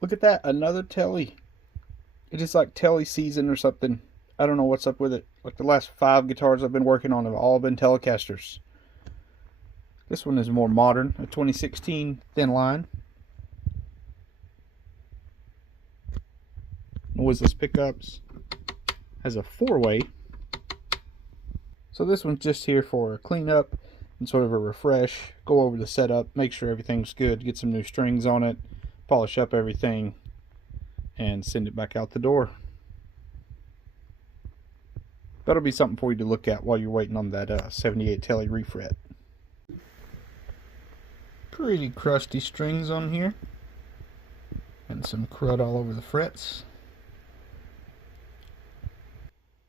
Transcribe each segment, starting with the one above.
Look at that, another Tele. It is like Tele season or something. I don't know what's up with it. Like the last 5 guitars I've been working on have all been Telecasters. This one is more modern, a 2016 thin line. Noiseless pickups. Has a 4-way. So this one's just here for a cleanup and sort of a refresh. Go over the setup, make sure everything's good, get some new strings on it, polish up everything, and send it back out the door. That'll be something for you to look at while you're waiting on that 78 Tele refret. Pretty crusty strings on here, and some crud all over the frets.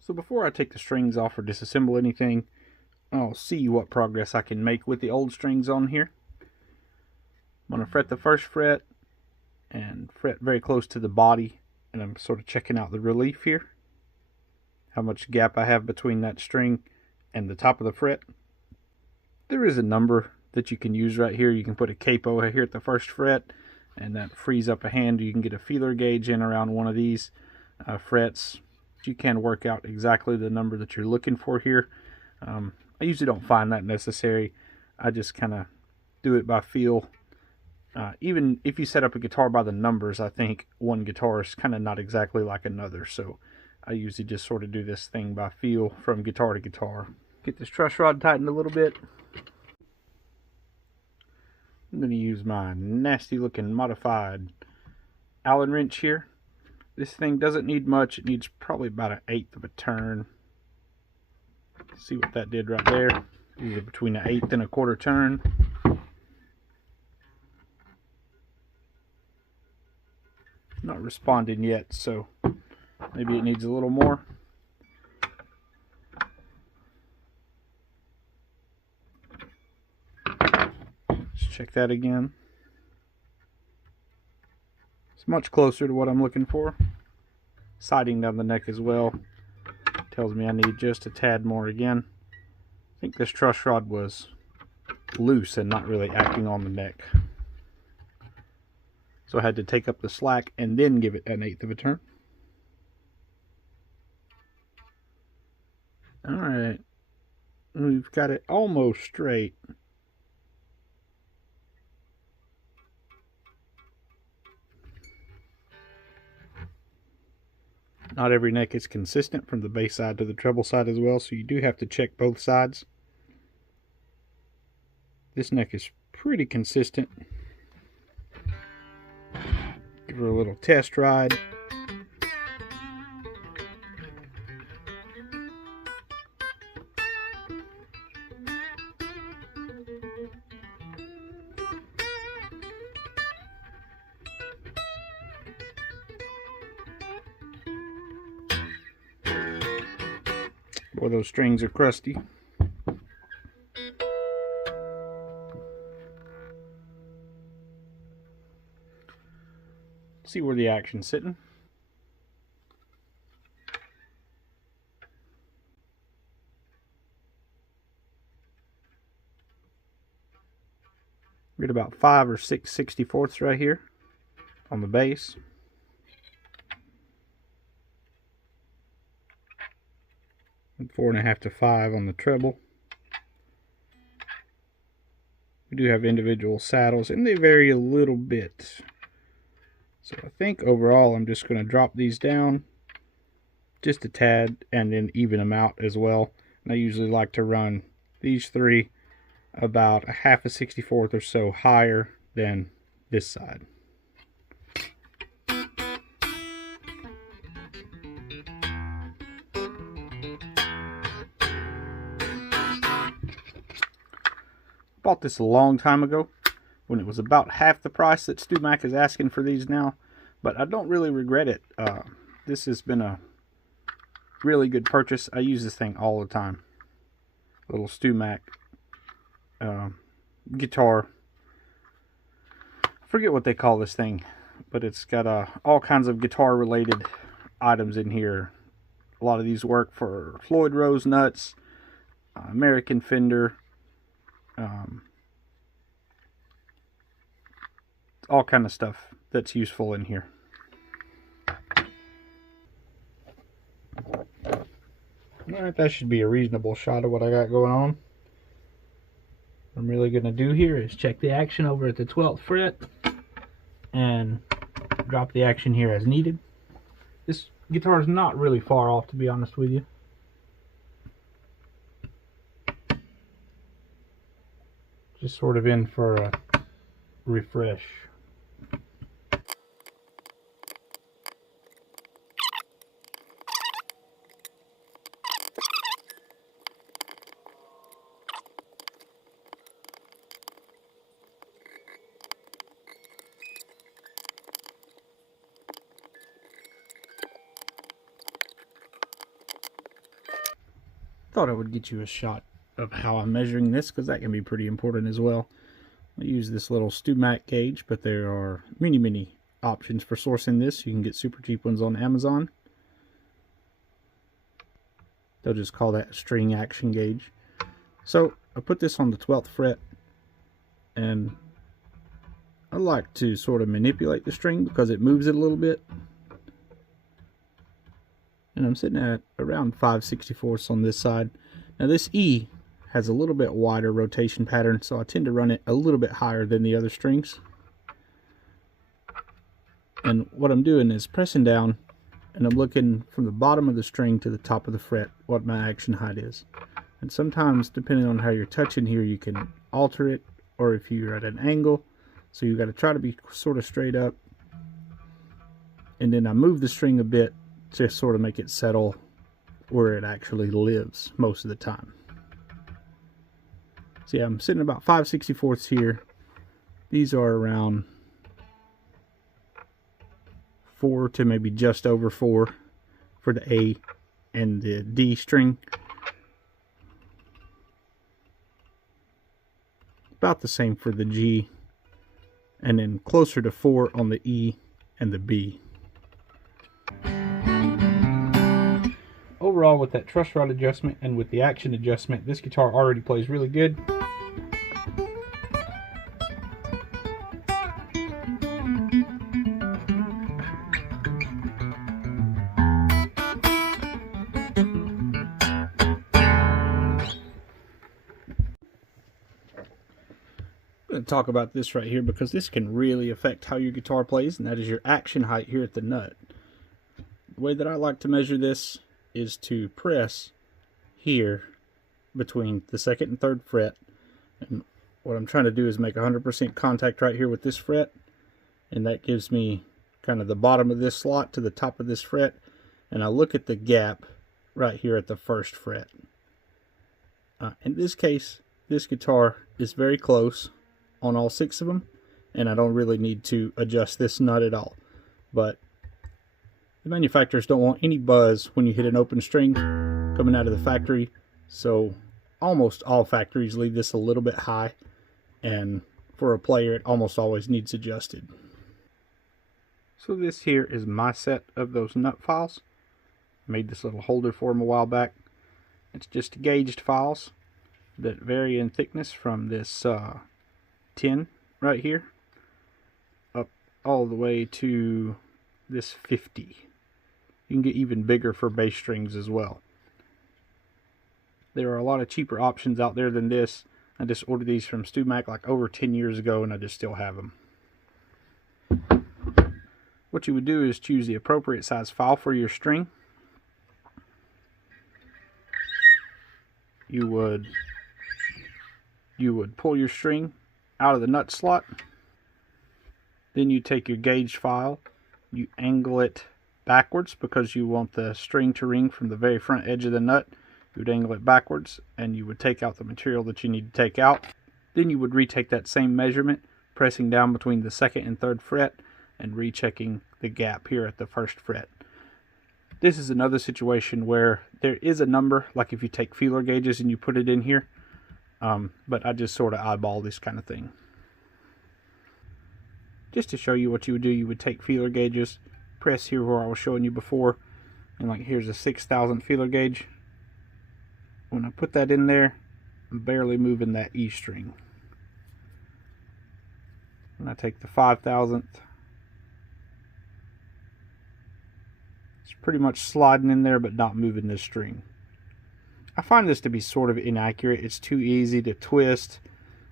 So before I take the strings off or disassemble anything, I'll see what progress I can make with the old strings on here. I'm going to fret the first fret and fret very close to the body, and I'm sort of checking out the relief here, how much gap I have between that string and the top of the fret. There is a number that you can use right here. You can put a capo here at the first fret, and that frees up a hand. You can get a feeler gauge in around one of these frets. You can work out exactly the number that you're looking for here. I usually don't find that necessary. I just kind of do it by feel. Even if you set up a guitar by the numbers, I think one guitar is kind of not exactly like another. So I usually just sort of do this thing by feel from guitar to guitar. Get this truss rod tightened a little bit. I'm going to use my nasty looking modified Allen wrench here. This thing doesn't need much. It needs probably about 1/8 of a turn. See what that did right there? These are between 1/8 and 1/4 turn. Not responding yet, so maybe it needs a little more. Let's check that again. It's much closer to what I'm looking for. Siding down the neck as well tells me I need just a tad more again. I think this truss rod was loose and not really acting on the neck. So I had to take up the slack and then give it 1/8 of a turn. Alright, we've got it almost straight. Not every neck is consistent from the bass side to the treble side as well, so you do have to check both sides. This neck is pretty consistent. Give her a little test ride. Boy, those strings are crusty. See where the action's sitting. We get about 5 or 6 64ths right here on the bass. And 4.5 to 5 on the treble. We do have individual saddles, and they vary a little bit. So I think overall I'm just going to drop these down just a tad and then even them out as well. And I usually like to run these 3 about 1/2 a 64th or so higher than this side. Bought this a long time ago when it was about half the price that Stu Mac is asking for these now, but I don't really regret it. This has been a really good purchase. I use this thing all the time. Little Stu Mac guitar. I forget what they call this thing, but it's got all kinds of guitar related items in here. A lot of these work for Floyd Rose nuts, American Fender, all kind of stuff. that's useful in here. Alright, that should be a reasonable shot of what I got going on. What I'm really going to do here is check the action over at the 12th fret and drop the action here as needed. This guitar is not really far off, to be honest with you. Just sort of in for a refresh. Thought I would get you a shot of how I'm measuring this, because that can be pretty important as well. I use this little StewMac gauge, but there are many options for sourcing this. You can get super cheap ones on Amazon. They'll just call that a string action gauge. So I put this on the 12th fret, and I like to sort of manipulate the string because it moves it a little bit. And I'm sitting at around 5/64 on this side. Now this E has a little bit wider rotation pattern, so I tend to run it a little bit higher than the other strings. And what I'm doing is pressing down, and I'm looking from the bottom of the string to the top of the fret what my action height is. And sometimes, depending on how you're touching here, you can alter it, or if you're at an angle, so you got to try to be sort of straight up. And then I move the string a bit to sort of make it settle where it actually lives most of the time. So yeah, I'm sitting about 5/64 here. These are around 4 to maybe just over 4 for the A and the D string. About the same for the G, and then closer to 4 on the E and the B. Overall, with that truss rod adjustment and with the action adjustment, this guitar already plays really good. I'm going to talk about this right here because this can really affect how your guitar plays, and that is your action height here at the nut. The way that I like to measure this is to press here between the 2nd and 3rd fret, and what I'm trying to do is make 100% contact right here with this fret, and that gives me kind of the bottom of this slot to the top of this fret, and I look at the gap right here at the 1st fret. In this case, this guitar is very close on all 6 of them, and I don't really need to adjust this nut at all. But the manufacturers don't want any buzz when you hit an open string coming out of the factory, so almost all factories leave this a little bit high, and for a player it almost always needs adjusted. So this here is my set of those nut files. I made this little holder for them a while back. It's just gauged files that vary in thickness from this 10 right here up all the way to this 50. You can get even bigger for bass strings as well. There are a lot of cheaper options out there than this. I just ordered these from StewMac like over 10 years ago, and I just still have them. What you would do is choose the appropriate size file for your string. You would pull your string out of the nut slot. Then you take your gauge file, you angle it backwards because you want the string to ring from the very front edge of the nut. You would angle it backwards, and you would take out the material that you need to take out. Then you would retake that same measurement, pressing down between the 2nd and 3rd fret and rechecking the gap here at the 1st fret. This is another situation where there is a number, like if you take feeler gauges and you put it in here, but I just sort of eyeball this kind of thing. Just to show you what you would do, you would take feeler gauges, press here where I was showing you before, and like here's a 6,000 feeler gauge. When I put that in there, I'm barely moving that E string. And I take the 5,000th pretty much sliding in there but not moving this string. I find this to be sort of inaccurate. It's too easy to twist.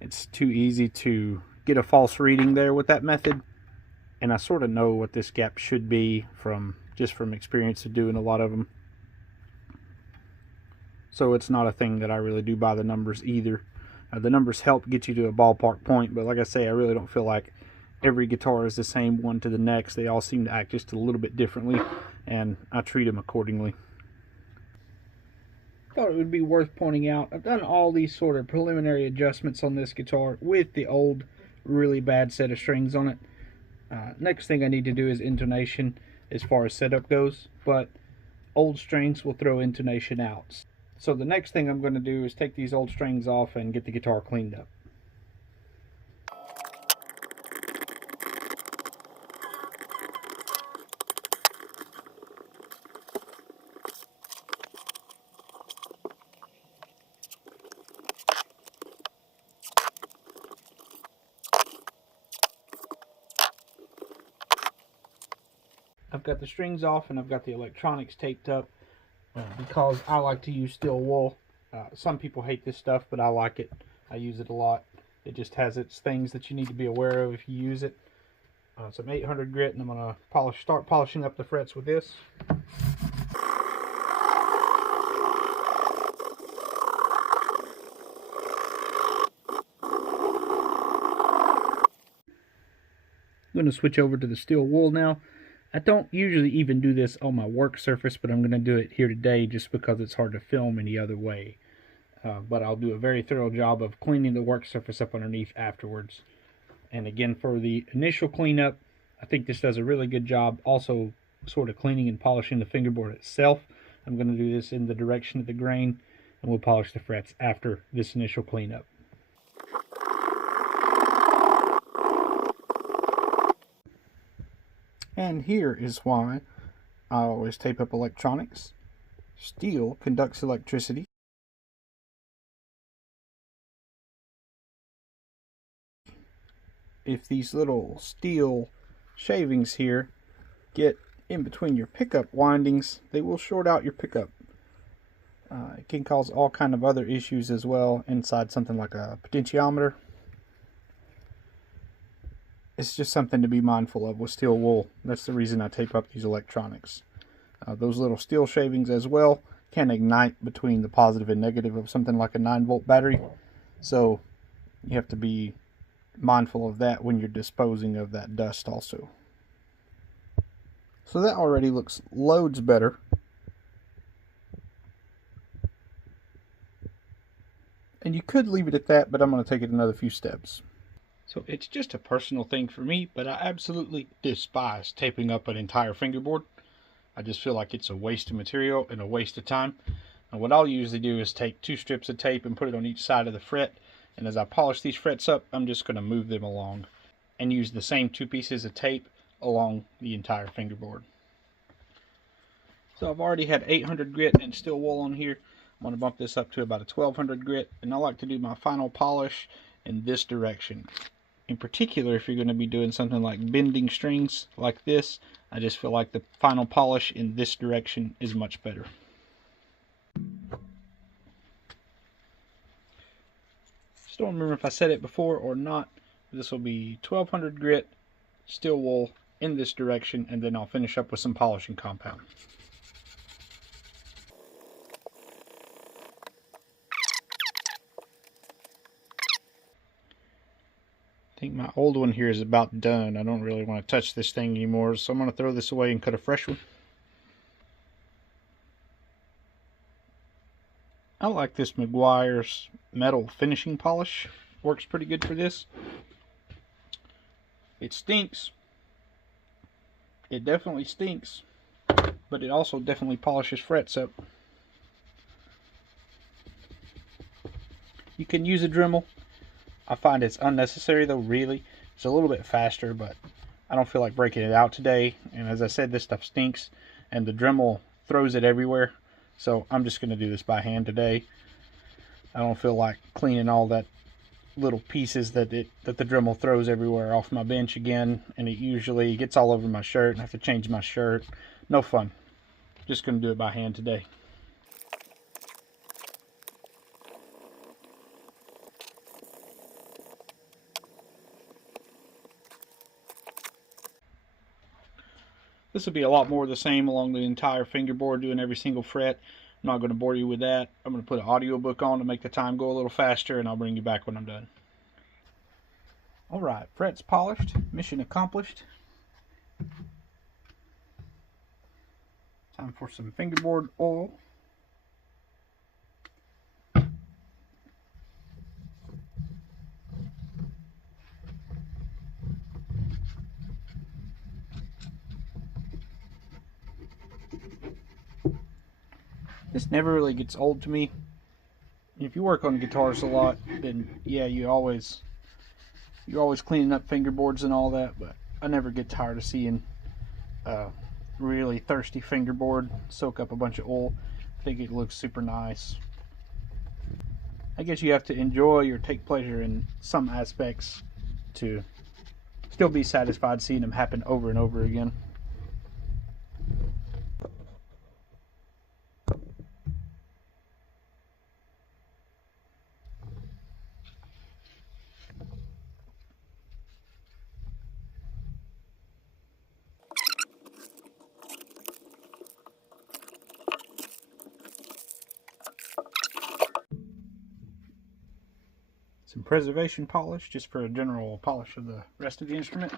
It's too easy to get a false reading there with that method. And I sort of know what this gap should be from experience of doing a lot of them. So it's not a thing that I really do by the numbers either. The numbers help get you to a ballpark point, but like I say, I really don't feel like every guitar is the same one to the next. They all seem to act just a little bit differently, and I treat them accordingly. Thought it would be worth pointing out, I've done all these sort of preliminary adjustments on this guitar with the old really bad set of strings on it. Next thing I need to do is intonation as far as setup goes, but old strings will throw intonation out. So the next thing I'm going to do is take these old strings off and get the guitar cleaned up. I've got the strings off and I've got the electronics taped up because I like to use steel wool. Some people hate this stuff, but I like it. I use it a lot. It just has its things that you need to be aware of if you use it. Some 800 grit, and I'm going to start polishing up the frets with this. I'm going to switch over to the steel wool now. I don't usually even do this on my work surface, but I'm going to do it here today just because it's hard to film any other way. But I'll do a very thorough job of cleaning the work surface up underneath afterwards. And again, for the initial cleanup, I think this does a really good job also sort of cleaning and polishing the fingerboard itself. I'm going to do this in the direction of the grain, and we'll polish the frets after this initial cleanup. And here is why I always tape up electronics. Steel conducts electricity. If these little steel shavings here get in between your pickup windings, they will short out your pickup. It can cause all kind of other issues as well inside something like a potentiometer. It's just something to be mindful of with steel wool. That's the reason I tape up these electronics. Those little steel shavings as well can ignite between the positive and negative of something like a 9-volt battery. So you have to be mindful of that when you're disposing of that dust also. So that already looks loads better. And you could leave it at that, but I'm going to take it another few steps. So it's just a personal thing for me, but I absolutely despise taping up an entire fingerboard. I just feel like it's a waste of material and a waste of time. And what I'll usually do is take 2 strips of tape and put it on each side of the fret. And as I polish these frets up, I'm just going to move them along and use the same 2 pieces of tape along the entire fingerboard. So I've already had 800 grit and steel wool on here. I'm going to bump this up to about a 1200 grit, and I like to do my final polish in this direction. In particular, if you're going to be doing something like bending strings like this, I just feel like the final polish in this direction is much better. Just don't remember if I said it before or not. This will be 1200 grit, steel wool in this direction, and then I'll finish up with some polishing compound. I think my old one here is about done. I don't really want to touch this thing anymore, so I'm going to throw this away and cut a fresh one. I like this Meguiar's metal finishing polish. Works pretty good for this. It stinks. It definitely stinks, but it also definitely polishes frets up. You can use a Dremel. I find it's unnecessary though, really. It's a little bit faster, but I don't feel like breaking it out today. And as I said, this stuff stinks, and the Dremel throws it everywhere. So I'm just going to do this by hand today. I don't feel like cleaning all that little pieces that the Dremel throws everywhere off my bench again. And it usually gets all over my shirt, and I have to change my shirt. No fun. Just going to do it by hand today. This will be a lot more the same along the entire fingerboard, doing every single fret. I'm not going to bore you with that. I'm going to put an audiobook on to make the time go a little faster, and I'll bring you back when I'm done. Alright, frets polished, mission accomplished. Time for some fingerboard oil. This never really gets old to me. If you work on guitars a lot, then yeah, you're always cleaning up fingerboards and all that, but I never get tired of seeing really thirsty fingerboard soak up a bunch of oil. I think it looks super nice. I guess you have to enjoy or take pleasure in some aspects to still be satisfied seeing them happen over and over again. Some preservation polish, just for a general polish of the rest of the instrument.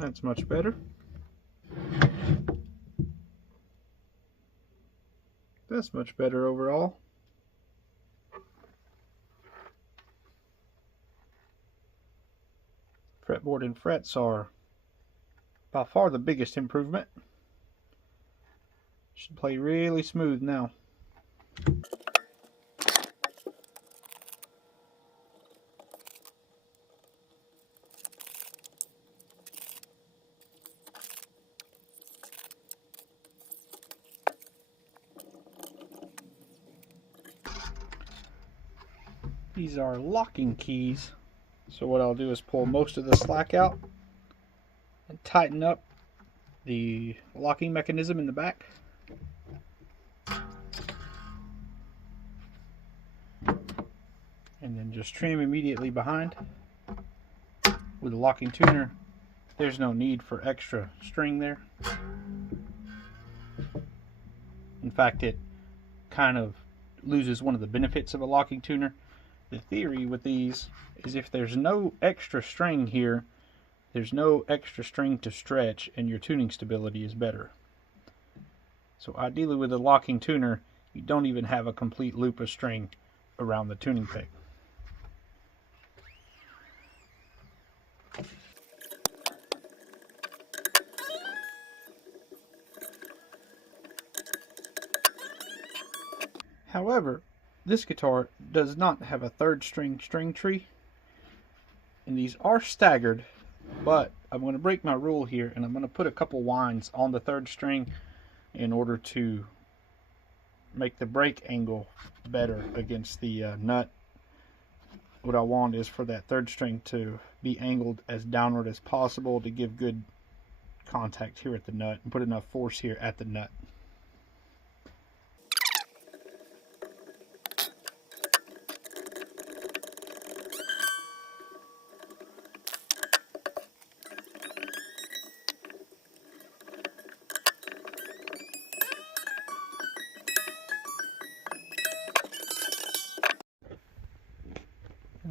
That's much better. That's much better overall. Fretboard and frets are by far the biggest improvement. Should play really smooth now. These are locking keys, so what I'll do is pull most of the slack out and tighten up the locking mechanism in the back. And then just trim immediately behind. With a locking tuner, there's no need for extra string there. In fact, it kind of loses one of the benefits of a locking tuner. The theory with these is if there's no extra string here, there's no extra string to stretch and your tuning stability is better. So ideally with a locking tuner, you don't even have a complete loop of string around the tuning peg. However, this guitar does not have a third string tree, and these are staggered, but I'm going to break my rule here and I'm going to put a couple winds on the third string in order to make the break angle better against the nut. What I want is for that third string to be angled as downward as possible to give good contact here at the nut and put enough force here at the nut.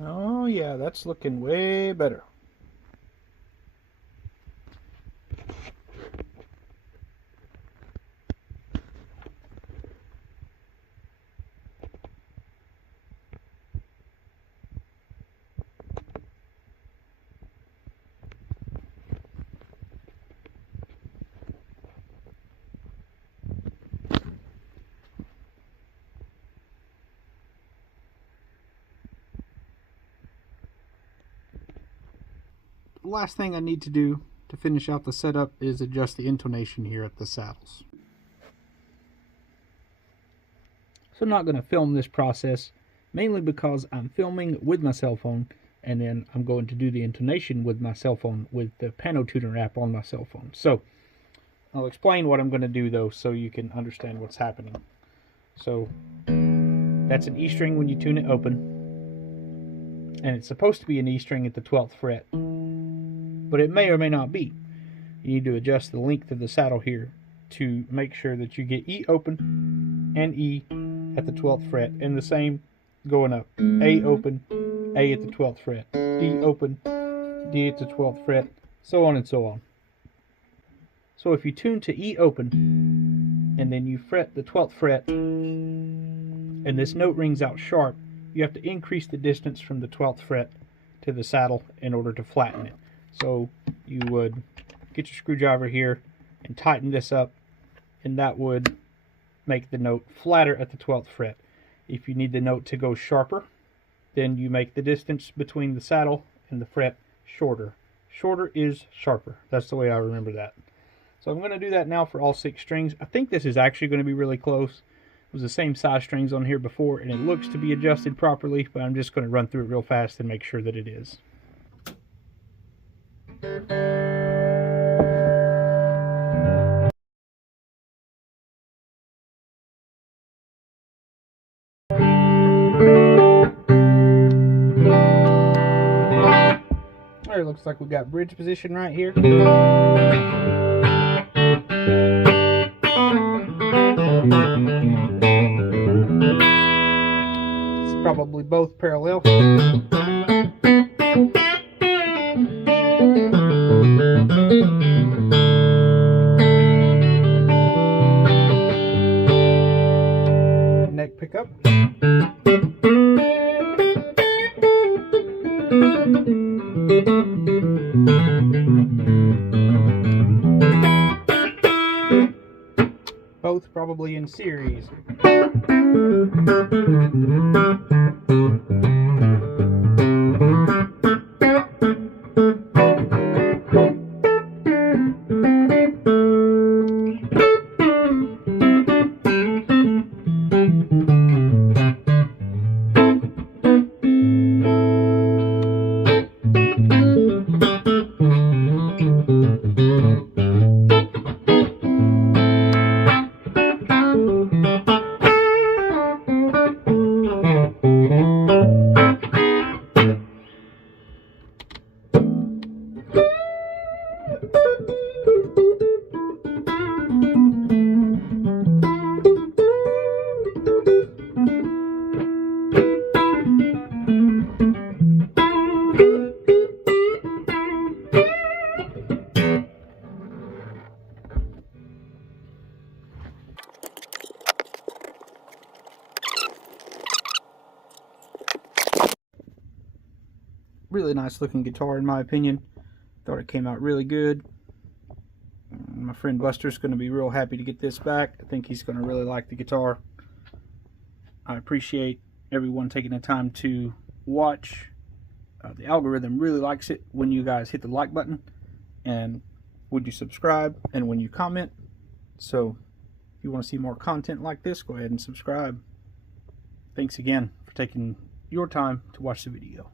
Oh yeah, that's looking way better. the last thing I need to do to finish out the setup is adjust the intonation here at the saddles. So I'm not going to film this process, mainly because I'm filming with my cell phone, and then I'm going to do the intonation with my cell phone with the Piano Tuner app on my cell phone. So I'll explain what I'm going to do though, so you can understand what's happening. So that's an E string when you tune it open, and it's supposed to be an E string at the 12th fret, but it may or may not be. You need to adjust the length of the saddle here to make sure that you get E open and E at the 12th fret, and the same going up. A open, A at the 12th fret, D open, D at the 12th fret, so on and so on. So if you tune to E open, and then you fret the 12th fret, and this note rings out sharp, you have to increase the distance from the 12th fret to the saddle in order to flatten it. So you would get your screwdriver here and tighten this up, and that would make the note flatter at the 12th fret. If you need the note to go sharper, then you make the distance between the saddle and the fret shorter. Shorter is sharper. That's the way I remember that. So I'm going to do that now for all 6 strings. I think this is actually going to be really close. It was the same size strings on here before, and it looks to be adjusted properly, but I'm just going to run through it real fast and make sure that it is. There, it looks like we got bridge position right here. It's probably both parallel. Neck pickup. Both probably in series. Really nice looking guitar in my opinion. Thought it came out really good. My friend Buster's going to be real happy to get this back. I think he's going to really like the guitar. I appreciate everyone taking the time to watch. The algorithm really likes it when you guys hit the like button, and when you subscribe, and when you comment. So if you want to see more content like this, go ahead and subscribe. Thanks again for taking your time to watch the video.